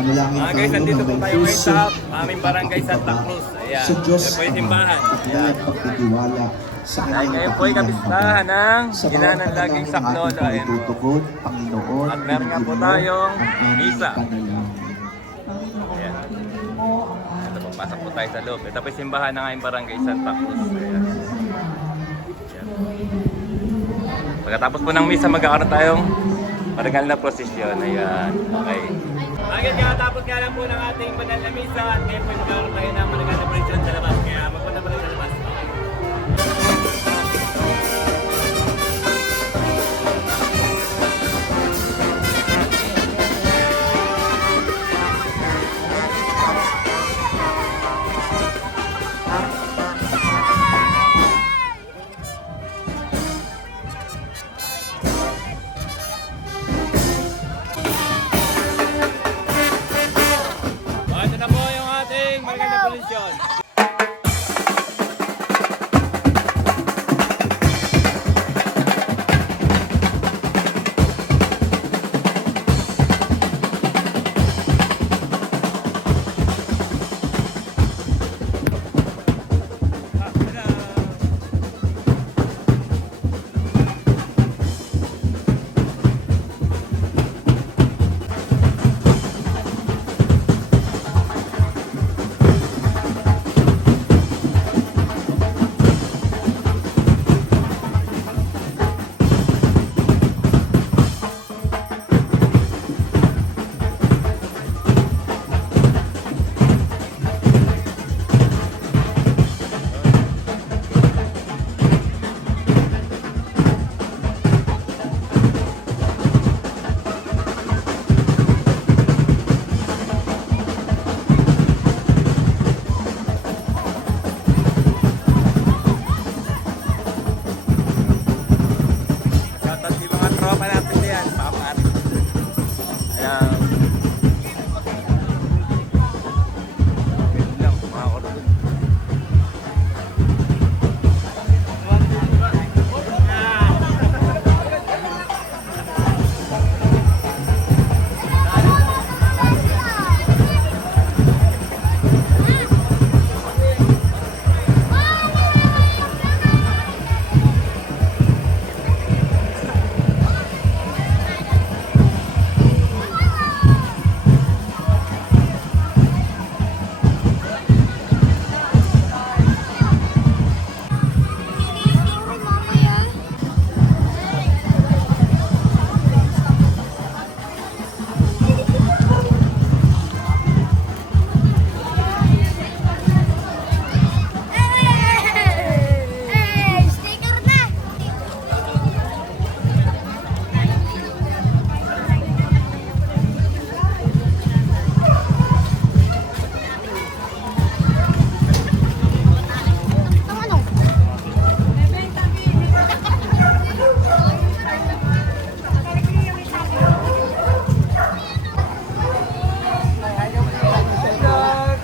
Mga guys, nandito po tayo ngayon sa aming barangay Santa Cruz. Ayan, ito po yung simbahan. Ayan. Ay, ngayon po yung kapistahan ng ginanang laging saklolo. Ayan po. At meron nga po tayong misa. Ayan. Ito po, pasok po tayo sa loob. Ito po yung simbahan ng aming barangay Santa Cruz. Ayan. Ayan. Pagkatapos po ng misa, magkakaroon tayong marangal na prosesyon. Ayan. Okay. Agad kakatapos nga lang po ng ating banal na misa at ngayon po magkakaroon tayo ng marangal na prosesyon sa labas. Kaya magpunta pa rin sa labas. Okay. Ito na po yung ating marangal na prosesyon. Tropa natin diyan, papari. Ayan. Ganun lang, mga kordo.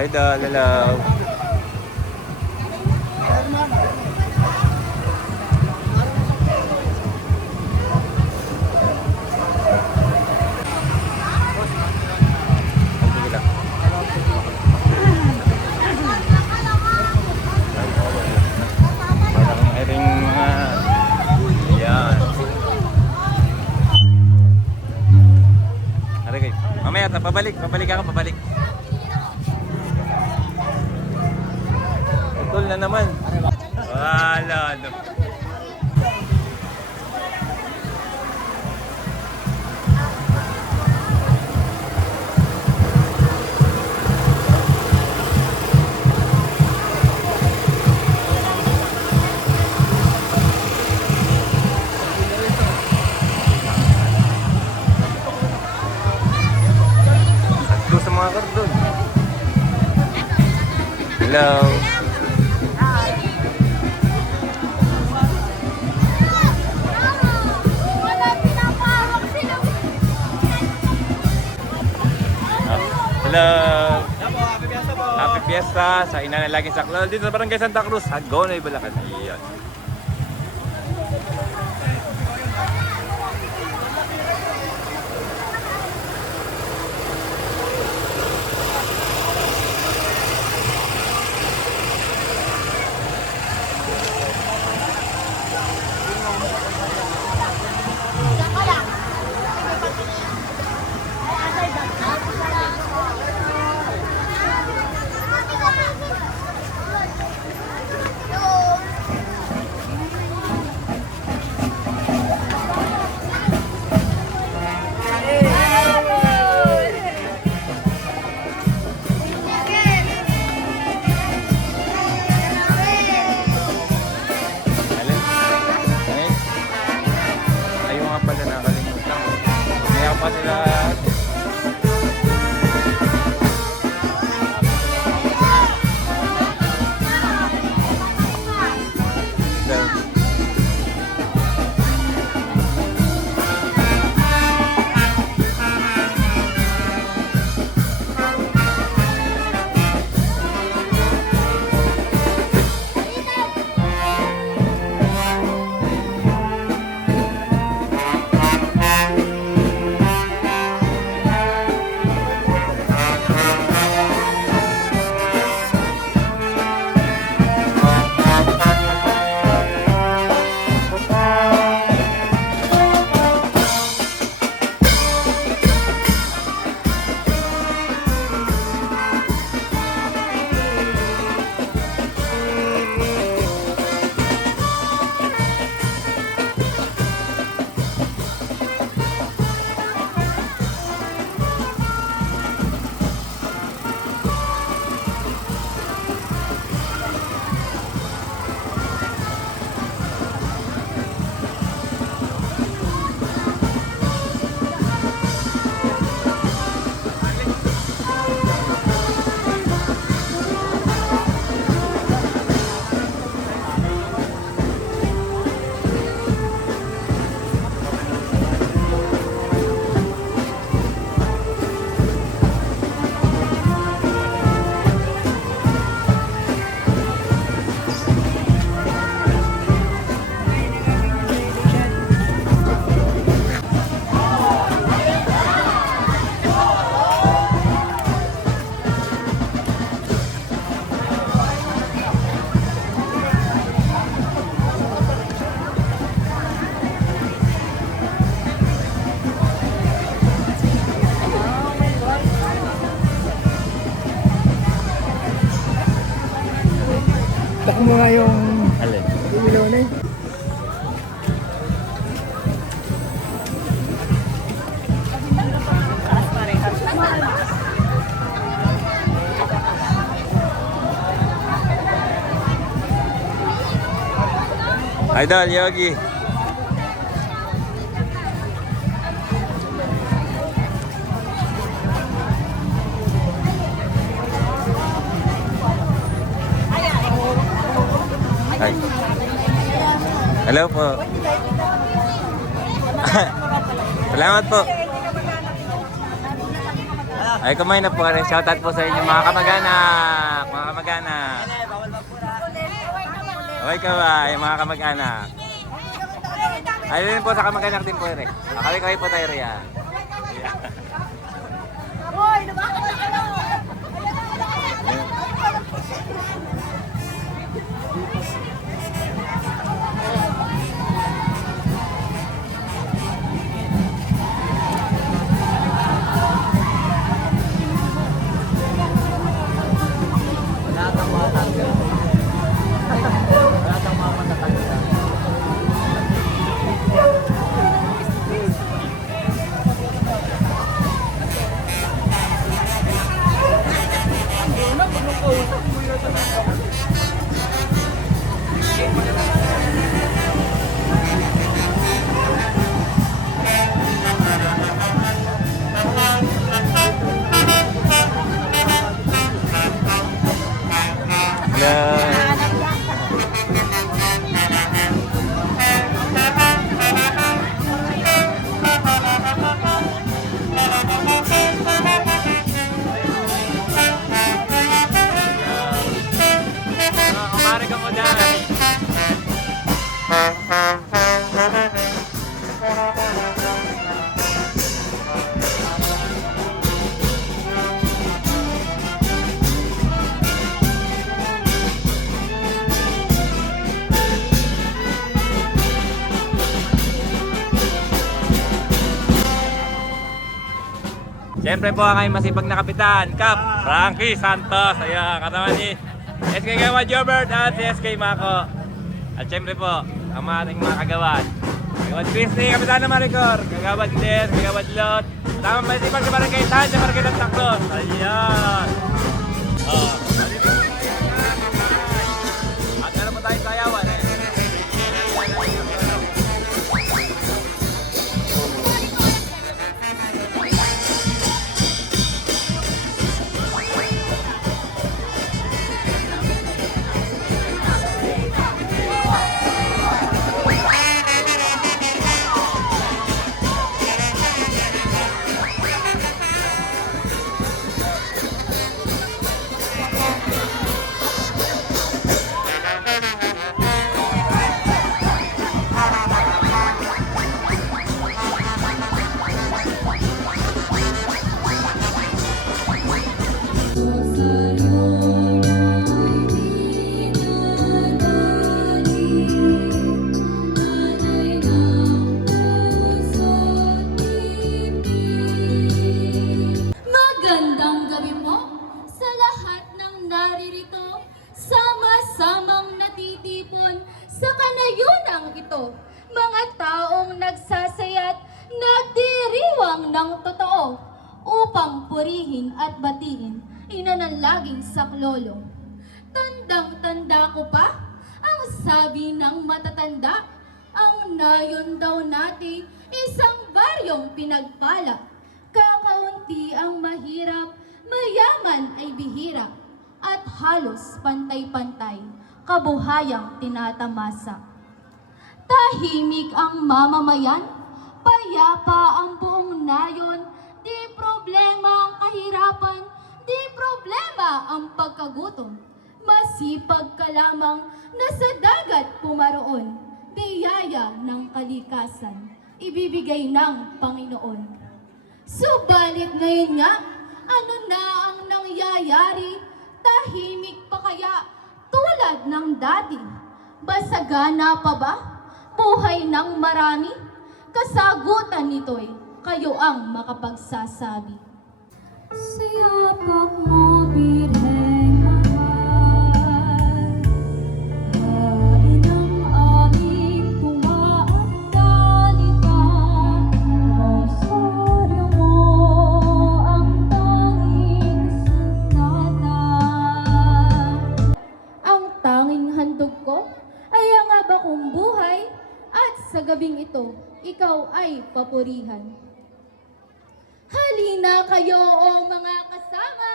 Idol, hello. Parang aring mga yan. Aray, mamaya, pabalik ako, pabalik. Tol na naman. Wala, no. Tatlo sa mga kardon. Hello. Hello! Happy Fiesta sa Inanalaging Saklolo dito sa Barangay Santa Cruz, Hagonoy, Bulacan. Iyon. Bak mo nga yung Alin? ilaw na eh. Idol, Yogi. Hi. Hello po. Salamat po. Ay, kumain na po kami. Shoutout po sa inyo mga kamag-anak. Mga kamag-anak. Okay ka ba, mga kamag-anak? Ay, din po sa kamag-anak din po rin. Kaway-kaway po tayo rin. Kumari ka mo dahil. Siyempre po ang aming masipag na kapitan, Cap Frankie Santos. Ayan, kasama ni SK Gawad Jobert at si SK Mako. At siyempre po, ang ating mga kagawad. Kagawad Christy, Kapitan na Maricor, Kagawad Des, Kagawad Lot. Tamang masipag sa Barangay Tan, sa Barangay ng Taklos. Ayan. At meron po tayong sayawan. Magandang gabi po sa lahat ng naririto, sama-samang natitipon sa kanayunang ito. Mga taong nagsasayat, nagdiriwang ng totoo upang purihin at batiin inanalaging saklolo. Tandang-tanda ko pa ang sabi ng matatanda, ang nayon daw natin isang baryong pinagpala. Kakaunti ang mahirap, mayaman ay bihira, at halos pantay-pantay, kabuhayang tinatamasa. Tahimik ang mamamayan, payapa ang buong nayon, di problema ang kahirapan, di problema ang pagkagutom. Masipag ka lamang na sa dagat pumaroon, biyaya ng kalikasan, ibibigay ng Panginoon. Subalit ngayon nga, ano na ang nangyayari? Tahimik pa kaya tulad ng dati? Basagana pa ba? Buhay ng marami? Kasagutan nito'y kayo ang makapagsasabi. Siyapak mo, Birheng mahal, ikaw ay papurihan. Halina kayo o mga kasama,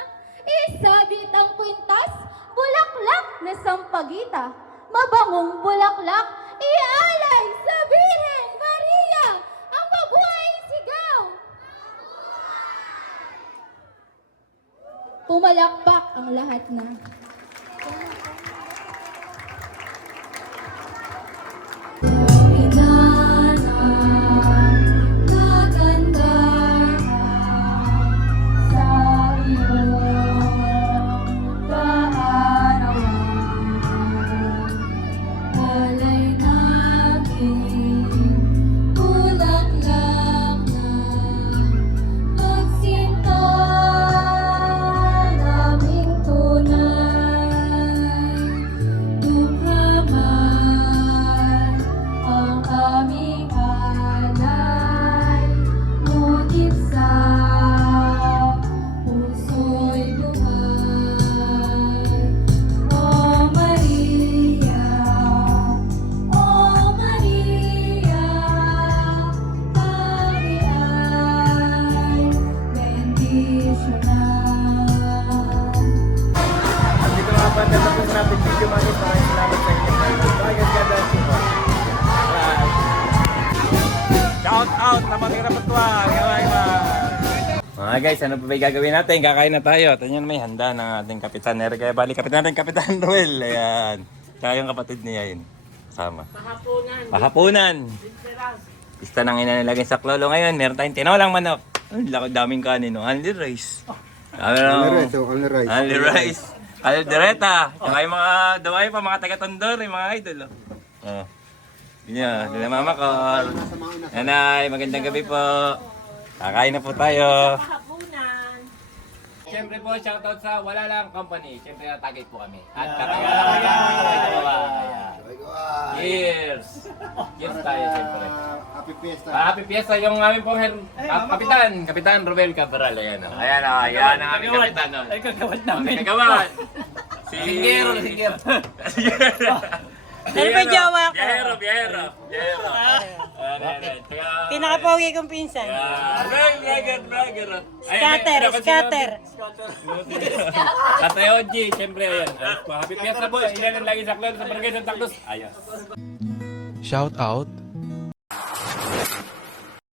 isabit ang kwintas, bulaklak na sampagita, mabangong bulaklak, ialay sa Birhen Maria, ang mabuhay sigaw. Pumalakpak ang lahat na. Shout out sa mga taga-Patuan. Mga guys, ano pa ba yung gagawin natin? Kakain na tayo. Tingnan may handa ng ating kapitan. Kaya bali kapitan natin, Kapitan Ruel. Ayan. Kaya yung kapatid niya yun. Kasama. Pahapunan. Pista nang inanilagay sa klolo ngayon. Meron tayong tinolang manok. Ang laki daming kanin. No? Only rice. Only rice. Aldereta. Saka yung mga daway pa, mga taga-Tondor, yung mga idol. Oh. Yan, sila Mama Col. Nanay, magandang gabi po. Kakain na po tayo. Siyempre po, shoutout sa Wala Lang Company. Siyempre natagay po kami. At Cheers! Cheers tayo siyempre. Happy Fiesta. Happy Fiesta yung aming pong Kapitan Robel Cabral. Ayan o. Ayan ang aming kapitan. Ay, kagawad namin. Kagawad. Singgero. Ano ba jowa ko? Biyahero. Pinakapogi kong pinsan. Vlogger. Scatter. Tatay Oji, siyempre ayan. Happy Fiesta po. Ilan ang lagi sa klon sa Barangay Santa Cruz. Ayos. Shout out